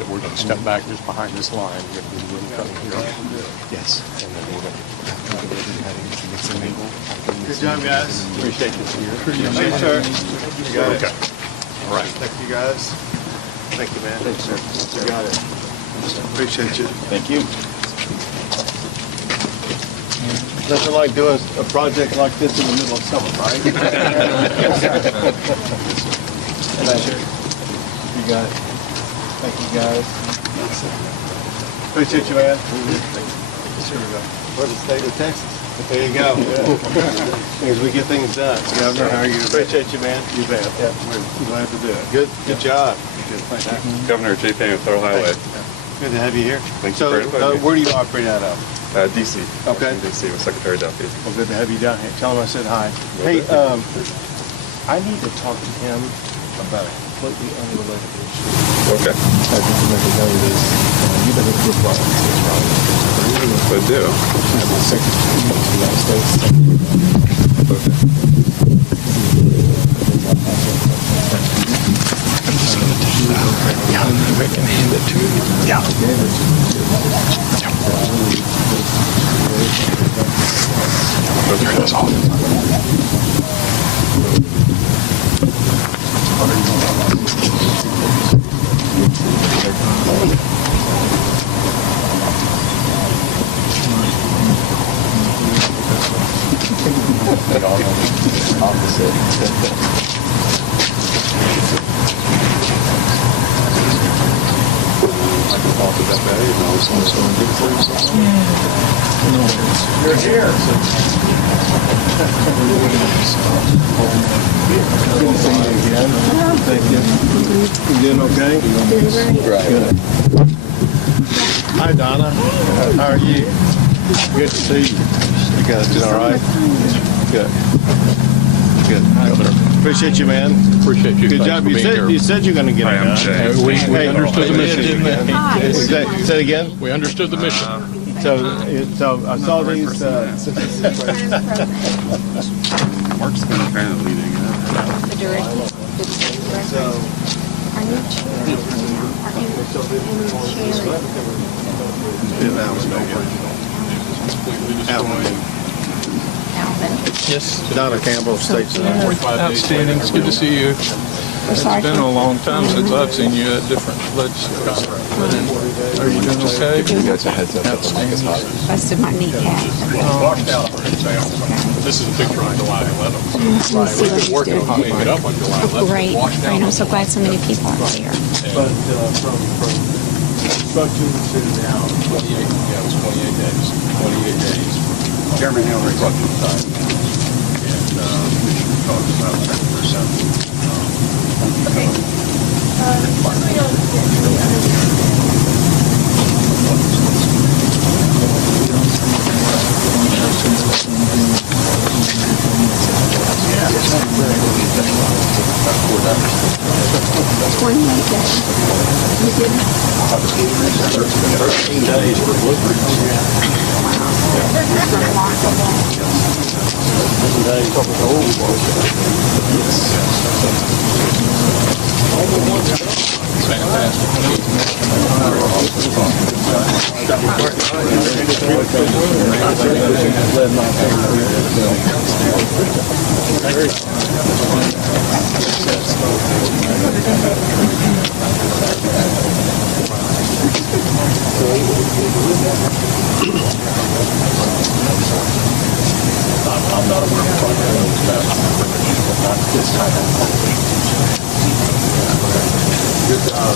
that we're going to step back just behind this line. We're going to do the cutting here. Yes. And then we're going to good job, guys. appreciate this here. Appreciate it, sir. You got it. Okay. All right. Thank you, guys. Thank you, man. Thanks, sir. You got it. Appreciate you. Thank you. Nothing like doing a project like this in the middle of summer, right? You got it. Thank you, guys. Appreciate you, man. Here we go. For the state of Texas. There you go. As we get things done. Governor, how are you? Appreciate you, man. You bet. Yeah, we're glad to do it. Good job. Good, thank you. Governor J. Payne with Federal Highway. Good to have you here. Thank you for inviting me. Where do you operate out of? D.C. Okay. D.C. with Secretary Duffy. Well, good to have you down here. Tell him I said hi. Hey, I need to talk to him about a completely unrelated issue. Okay. I just remember knowing this. You've been a good brother, right? I do. She's the Secretary of the United States. Okay. Yeah, I can hand it to you. Yeah. Turn this off. You're here. Good to see you again. Thank you. You doing okay? Good. Hi, Donna. How are you? Good to see you. You guys doing all right? Good. Good. Appreciate you, man. Appreciate you. Good job. You said you're going to get it done. We understood the mission. Say it again. We understood the mission. So I saw these. Mark's kind of leading it. The director. So, Are you Alvin. Yes. Donna Campbell, State Senator. Outstanding. It's good to see you. It's been a long time since I've seen you at different legislatures. Are you doing okay? You guys a heads up. Outstanding. busted my kneecap. This is a picture on July 11th. We'll see what he's Working on cleaning it doing. up on July 11th. Great. Great. I'm so glad so many people are here. But from construction to now, 28, yeah, it was 28 days. 28 days. Chairman Henry. Construction side. And Commissioner talked about that for a second. I'm not aware of projects that not this kind of good job.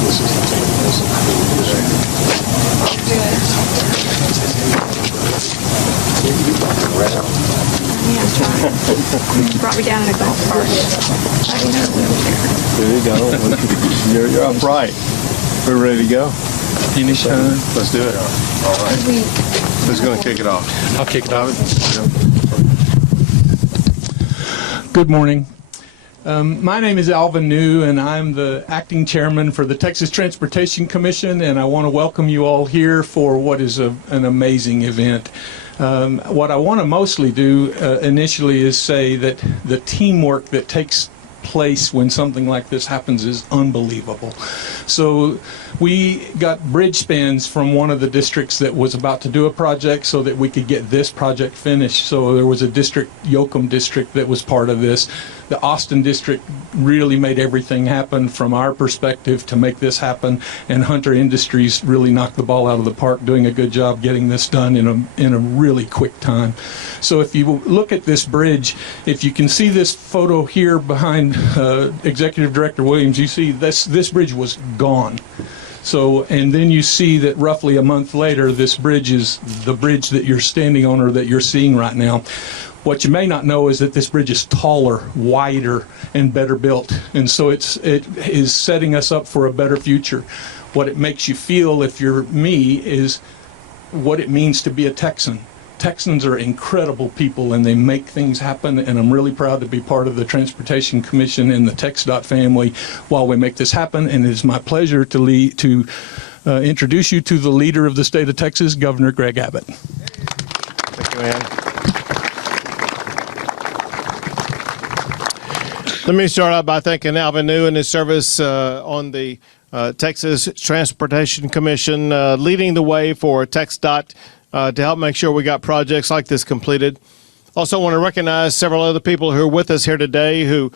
This is the team. This is Yeah, I'm trying. You brought me down in a golf cart. I didn't know wheelchair. There you go. You're upright. We're ready to go. Anytime. Let's do it. All right. Who's going to kick it off? I'll kick it off. Good morning. My name is Alvin New, and I'm the acting chairman for the Texas Transportation Commission, and I want to welcome you all here for what is an amazing event. What I want to mostly do initially is say that the teamwork that takes place when something like this happens is unbelievable. So we got bridge spans from one of the districts that was about to do a project so that we could get this project finished. So there was a district, Yoakum district, that was part of this. The Austin district really made everything happen from our perspective to make this happen, and Hunter Industries really knocked the ball out of the park, doing a good job getting this done in a really quick time. So if you look at this bridge, if you can see this photo here behind Executive Director Williams, you see this bridge was gone. So, and then you see that roughly a month later, this bridge is the bridge that you're standing on or that you're seeing right now. What you may not know is that this bridge is taller, wider, and better built. And so it is setting us up for a better future. What it makes you feel, if you're me, is what it means to be a Texan. Texans are incredible people, and they make things happen, and I'm really proud to be part of the Transportation Commission and the TxDOT family while we make this happen. And it is my pleasure to introduce you to the leader of the state of Texas, Governor Greg Abbott. Thank you, Ann. Let me start out by thanking Alvin New and his service on the Texas Transportation Commission, leading the way for TxDOT to help make sure we got projects like this completed. Also want to recognize several other people who are with us here today who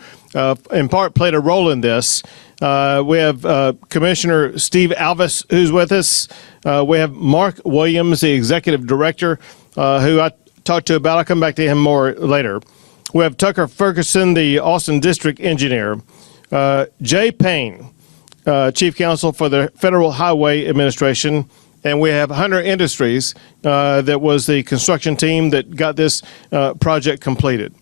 in part played a role in this. We have Commissioner Steve Alvis, who's with us. We have Mark Williams, the Executive Director, who I talked to about. I'll come back to him more later. We have Tucker Ferguson, the Austin District Engineer. Jay Payne, Chief Counsel for the Federal Highway Administration. And we have Hunter Industries, that was the construction team that got this project completed.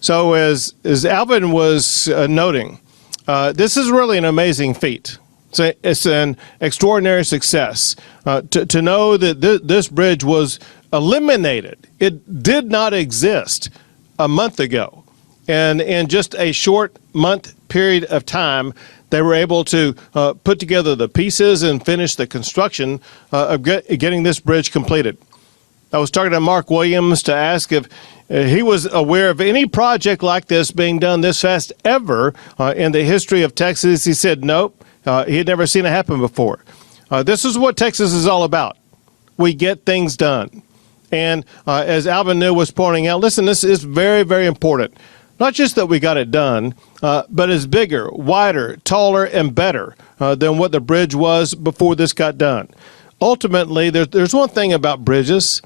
So as Alvin was noting, this is really an amazing feat. It's an extraordinary success. To know that this bridge was eliminated. It did not exist a month ago. And in just a short month period of time, they were able to put together the pieces and finish the construction of getting this bridge completed. I was talking to Mark Williams to ask if he was aware of any project like this being done this fast ever in the history of Texas. He said nope, he had never seen it happen before. This is what Texas is all about. We get things done. And as Alvin New was pointing out, listen, this is very, very important. Not just that we got it done, but it's bigger, wider, taller, and better than what the bridge was before this got done. Ultimately, there's one thing about bridges.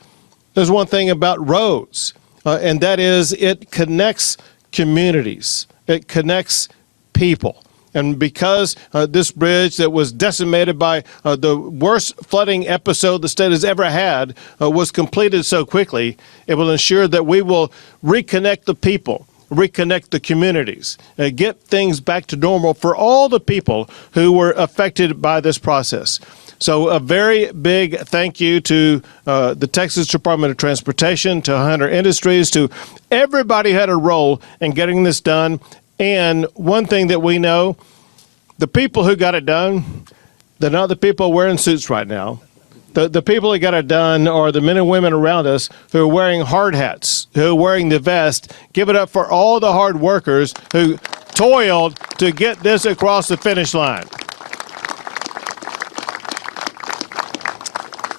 There's one thing about roads, and that is it connects communities. It connects people. And because this bridge that was decimated by the worst flooding episode the state has ever had was completed so quickly, it will ensure that we will reconnect the people, reconnect the communities, get things back to normal for all the people who were affected by this process. So a very big thank you to the Texas Department of Transportation, to Hunter Industries, to everybody who had a role in getting this done. And one thing that we know, the people who got it done, they're not the people wearing suits right now. The people who got it done are the men and women around us who are wearing hard hats, who are wearing the vest. Give it up for all the hard workers who toiled to get this across the finish line.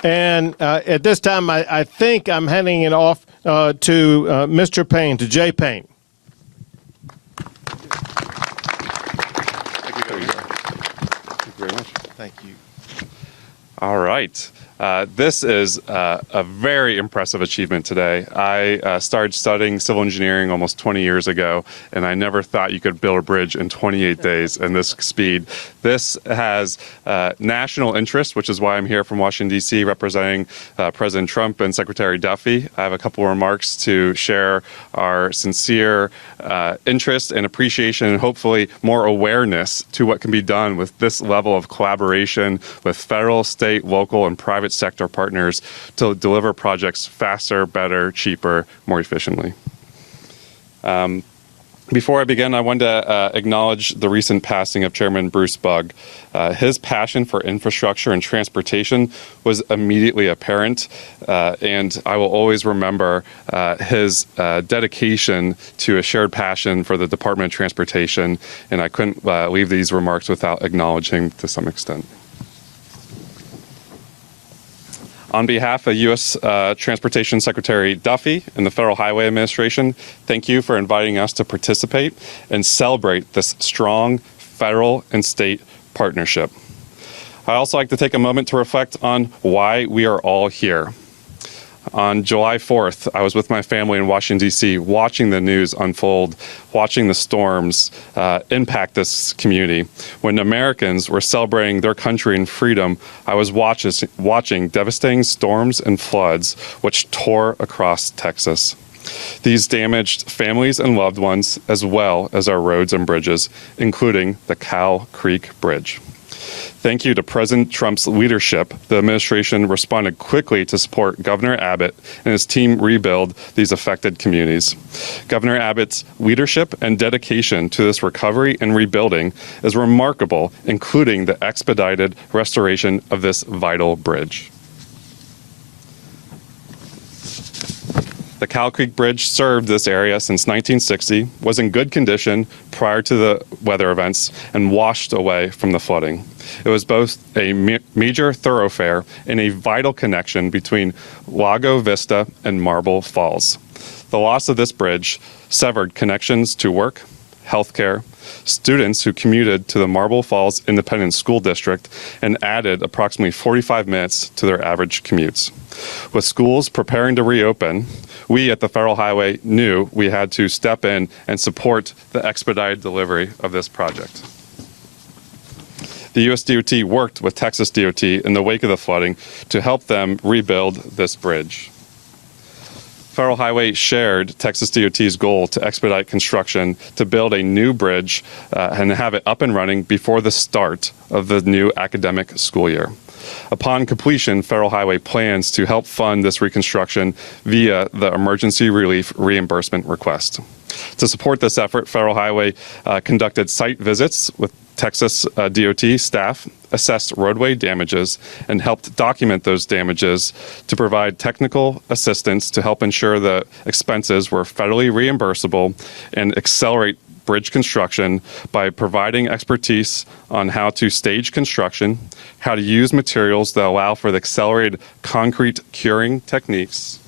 And at this time, I think I'm handing it off to Mr. Payne, to Jay Payne. Thank you. All right. This is a very impressive achievement today. I started studying civil engineering almost 20 years ago, and I never thought you could build a bridge in 28 days in this speed. This has national interest, which is why I'm here from Washington, D.C., representing President Trump and Secretary Duffy. I have a couple of remarks to share our sincere interest and appreciation, and hopefully more awareness to what can be done with this level of collaboration with federal, state, local, and private sector partners to deliver projects faster, better, cheaper, more efficiently. Before I begin, I want to acknowledge the recent passing of Chairman Bruce Bugg. His passion for infrastructure and transportation was immediately apparent, and I will always remember his dedication to a shared passion for the Department of Transportation, and I couldn't leave these remarks without acknowledging to some extent. On behalf of U.S. Transportation Secretary Duffy and the Federal Highway Administration, thank you for inviting us to participate and celebrate this strong federal and state partnership. I'd also like to take a moment to reflect on why we are all here. On July 4th, I was with my family in Washington, D.C., watching the news unfold, watching the storms impact this community. When Americans were celebrating their country and freedom, I was watching devastating storms and floods which tore across Texas. These damaged families and loved ones, as well as our roads and bridges, including the Cow Creek Bridge. Thank you to President Trump's leadership, the administration responded quickly to support Governor Abbott and his team rebuild these affected communities. Governor Abbott's leadership and dedication to this recovery and rebuilding is remarkable, including the expedited restoration of this vital bridge. The Cow Creek Bridge served this area since 1960, was in good condition prior to the weather events, and washed away from the flooding. It was both a major thoroughfare and a vital connection between Lago Vista and Marble Falls. The loss of this bridge severed connections to work, healthcare, students who commuted to the Marble Falls Independent School District, and added approximately 45 minutes to their average commutes. With schools preparing to reopen, we at the Federal Highway knew we had to step in and support the expedited delivery of this project. The U.S. DOT worked with Texas DOT in the wake of the flooding to help them rebuild this bridge. Federal Highway shared Texas DOT's goal to expedite construction to build a new bridge and have it up and running before the start of the new academic school year. Upon completion, Federal Highway plans to help fund this reconstruction via the emergency relief reimbursement request. To support this effort, Federal Highway conducted site visits with Texas DOT staff, assessed roadway damages, and helped document those damages to provide technical assistance to help ensure the expenses were federally reimbursable and accelerate bridge construction by providing expertise on how to stage construction, how to use materials that allow for the accelerated concrete curing techniques,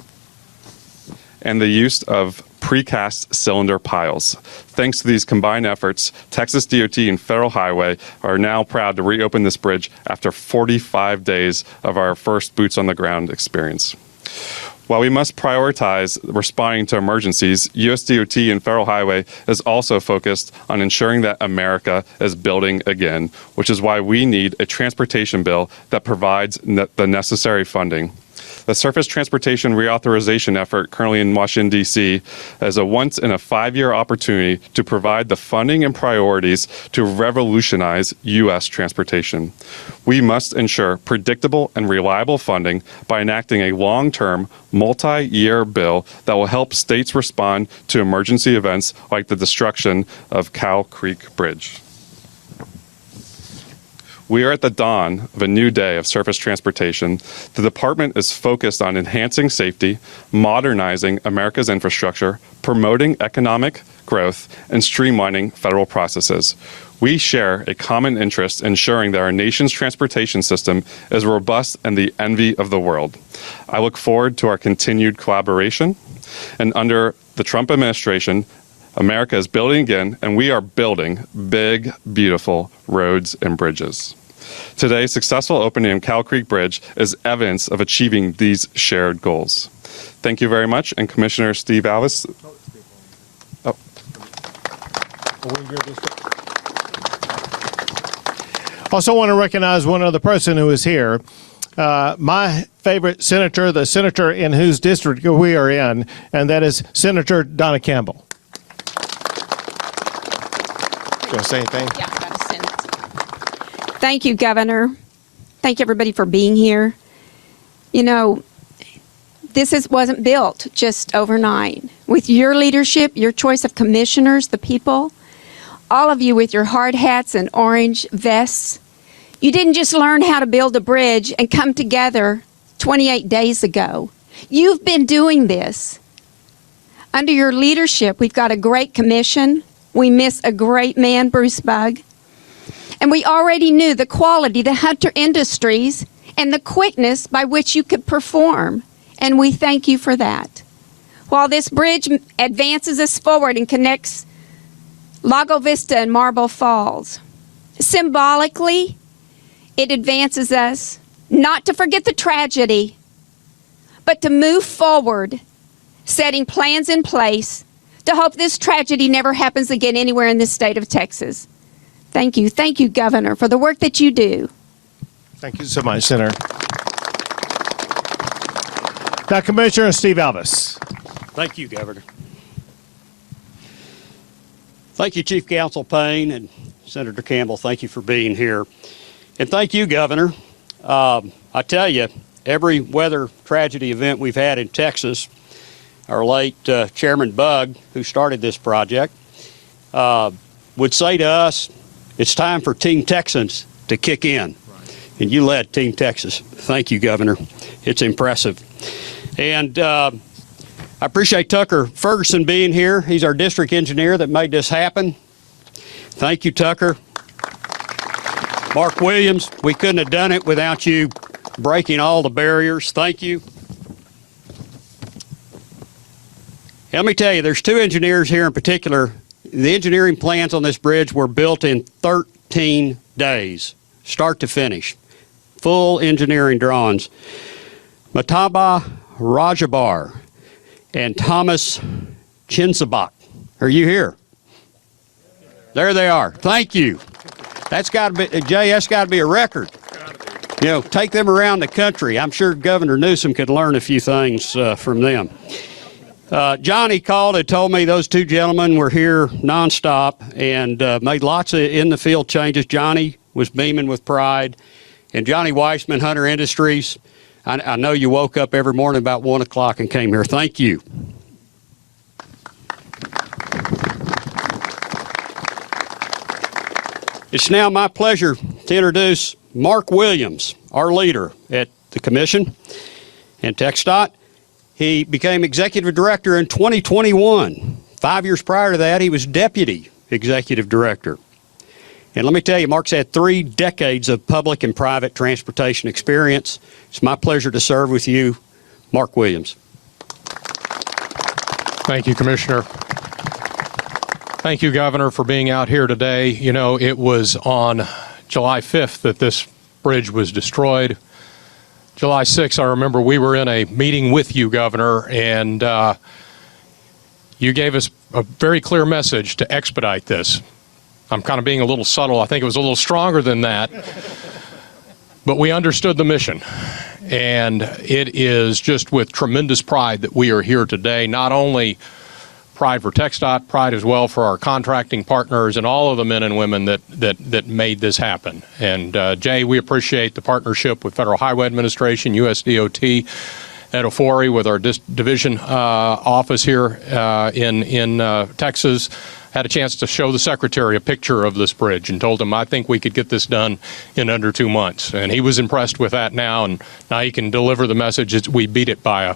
and the use of precast cylinder piles. Thanks to these combined efforts, Texas DOT and Federal Highway are now proud to reopen this bridge after 45 days of our first boots on the ground experience. While we must prioritize responding to emergencies, U.S. DOT and Federal Highway is also focused on ensuring that America is building again, which is why we need a transportation bill that provides the necessary funding. The Surface Transportation Reauthorization effort currently in Washington, D.C. is a once-in-a-5-year opportunity to provide the funding and priorities to revolutionize U.S. transportation. We must ensure predictable and reliable funding by enacting a long-term, multi-year bill that will help states respond to emergency events like the destruction of Cow Creek Bridge. We are at the dawn of a new day of surface transportation. The department is focused on enhancing safety, modernizing America's infrastructure, promoting economic growth, and streamlining federal processes. We share a common interest in ensuring that our nation's transportation system is robust and the envy of the world. I look forward to our continued collaboration. And under the Trump administration, America is building again, and we are building big, beautiful roads and bridges. Today's successful opening of Cow Creek Bridge is evidence of achieving these shared goals. Thank you very much, and Commissioner Steve Alvis. Oh. Also want to recognize one other person who is here. My favorite senator, the senator in whose district we are in, and that is Senator Donna Campbell. You want to say anything? Yeah, I got to send it. Thank you, Governor. Thank you, everybody, for being here. You know, wasn't built just overnight. With your leadership, your choice of commissioners, the people, all of you with your hard hats and orange vests, you didn't just learn how to build a bridge and come together 28 days ago. You've been doing this. Under your leadership, we've got a great commission. We miss a great man, Bruce Bugg. And we already knew the quality, the Hunter Industries, and the quickness by which you could perform. And we thank you for that. While this bridge advances us forward and connects Lago Vista and Marble Falls, symbolically, it advances us not to forget the tragedy, but to move forward, setting plans in place to hope this tragedy never happens again anywhere in the state of Texas. Thank you. Thank you, Governor, for the work that you do. Thank you so much, Senator. Now, Commissioner Steve Elvis. Thank you, Governor. Thank you, Chief Counsel Payne and Senator Campbell. Thank you for being here. And thank you, Governor. I tell you, every weather tragedy event we've had in Texas, our late Chairman Bugg, who started this project, would say to us, it's time for Team Texans to kick in. And you led Team Texas. Thank you, Governor. It's impressive. And I appreciate Tucker Ferguson being here. He's our district engineer that made this happen. Thank you, Tucker. Mark Williams, we couldn't have done it without you breaking all the barriers. Thank you. And let me tell you, there's two engineers here in particular. The engineering plans on this bridge were built in 13 days, start to finish. Full engineering drawings. Mataba Rajabar and Thomas Chinsabak. Are you here? There they are. Thank you. That's got to be, Jay, that's got to be a record. You know, take them around the country. I'm sure Governor Newsom could learn a few things from them. Johnny called and told me those two gentlemen were here nonstop and made lots of in-the-field changes. Johnny was beaming with pride. And Johnny Weissman, Hunter Industries, I know you woke up every morning about 1 o'clock and came here. Thank you. It's now my pleasure to introduce Mark Williams, our leader at the Commission and TxDOT. He became Executive Director in 2021. 5 years prior to that, he was Deputy Executive Director. And let me tell you, Mark's had 3 decades of public and private transportation experience. It's my pleasure to serve with you, Mark Williams. Thank you, Commissioner. Thank you, Governor, for being out here today. You know, it was on July 5th that this bridge was destroyed. July 6th, I remember we were in a meeting with you, Governor, and you gave us a very clear message to expedite this. I'm kind of being a little subtle. I think it was a little stronger than that. But we understood the mission. And it is just with tremendous pride that we are here today, not only pride for TxDOT, pride as well for our contracting partners and all of the men and women that made this happen. And Jay, we appreciate the partnership with Federal Highway Administration, USDOT, at Ofori with our division office here in Texas. Had a chance to show the Secretary a picture of this bridge and told him I think we could get this done in under 2 months. And he was impressed with that now, and now he can deliver the message that we beat it by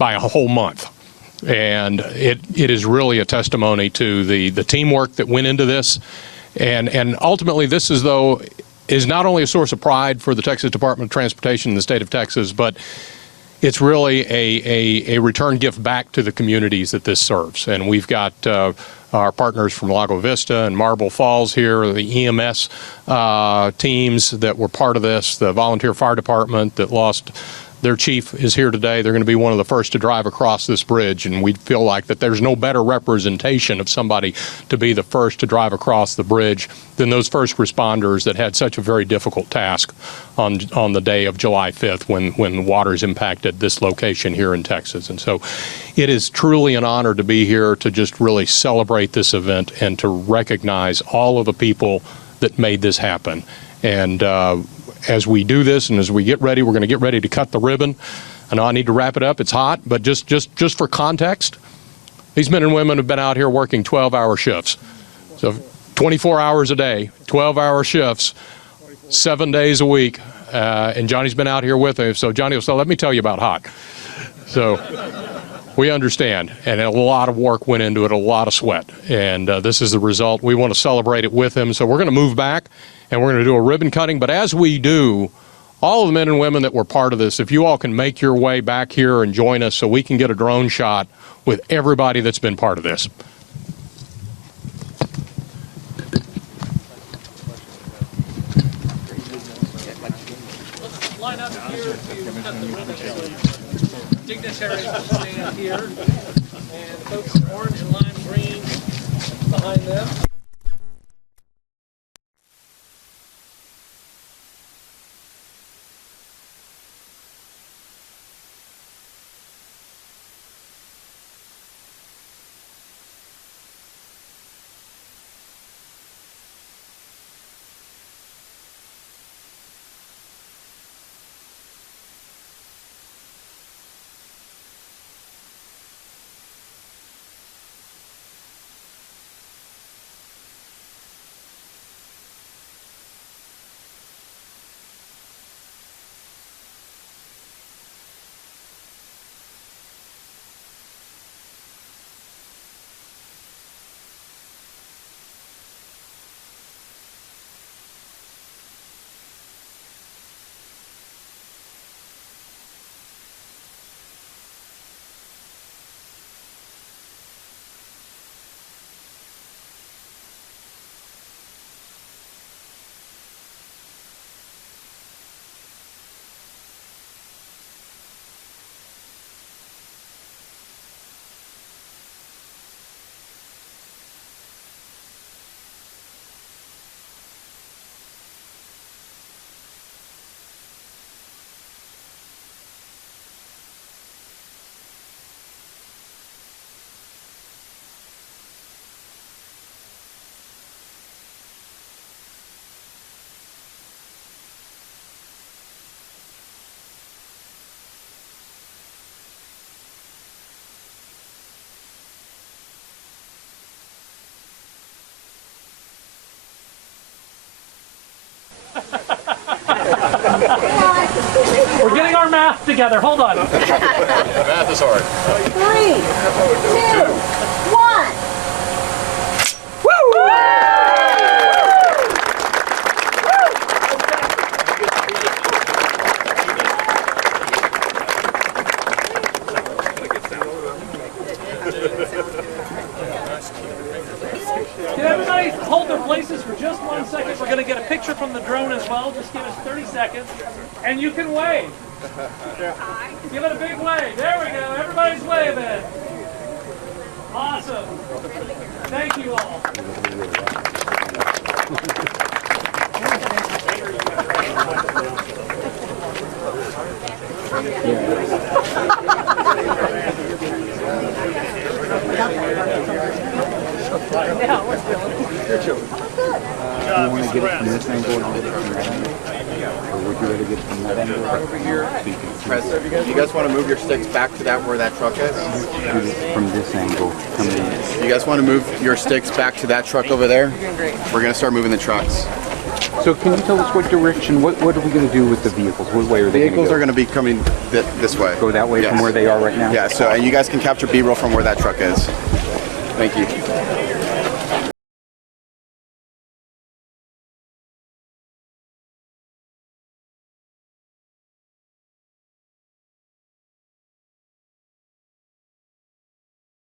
a whole month. And it is really a testimony to the teamwork that went into this. And ultimately this is not only a source of pride for the Texas Department of Transportation in the state of Texas, but it's really a return gift back to the communities that this serves. And we've got our partners from Lago Vista and Marble Falls here, the EMS teams that were part of this, the volunteer fire department that lost their chief is here today. They're going to be one of the first to drive across this bridge, and we feel like that there's no better representation of somebody to be the first to drive across the bridge than those first responders that had such a very difficult task on the day of July 5th when waters impacted this location here in Texas. And so it is truly an honor to be here to just really celebrate this event and to recognize all of the people that made this happen. And as we do this and as we get ready, we're going to get ready to cut the ribbon. I know I need to wrap it up. It's hot, but just for context, these men and women have been out here working 12-hour shifts. So 24 hours a day, 12-hour shifts, 7 days a week. And Johnny's been out here with him. So Johnny will say, let me tell you about Hawk. So we understand. And a lot of work went into it, a lot of sweat. And this is the result. We want to celebrate it with him. So we're going to move back and we're going to do a ribbon cutting. But as we do, all of the men and women that were part of this, if you all can make your way back here and join us so we can get a drone shot with everybody that's been part of this. Line up here to cut the ribbon. Dignitaries will stand here, and folks in orange and lime green behind them. We're getting our math together. Hold on. Math is hard. 3, 2, 1. Can everybody hold their places for just 1 second? We're going to get a picture from the drone as well. Just give us 30 seconds. And you can wave. Give it a big wave. There we go. Everybody's waving. Awesome. Thank you all. Yeah, we're still. You want to get it from this angle and get it from that angle? Or would you rather get it from that angle? Over here, President, you guys want to move your sticks back to that where that truck is? From this angle, coming in. You guys want to move your sticks back to that truck over there? We're going to start moving the trucks. So can you tell us what direction, what are we going to do with the vehicles? What way are they Vehicles are going to be coming this way. Go that way from where they are right now? Yeah, so and you guys can capture B-roll from where that truck is. Thank you.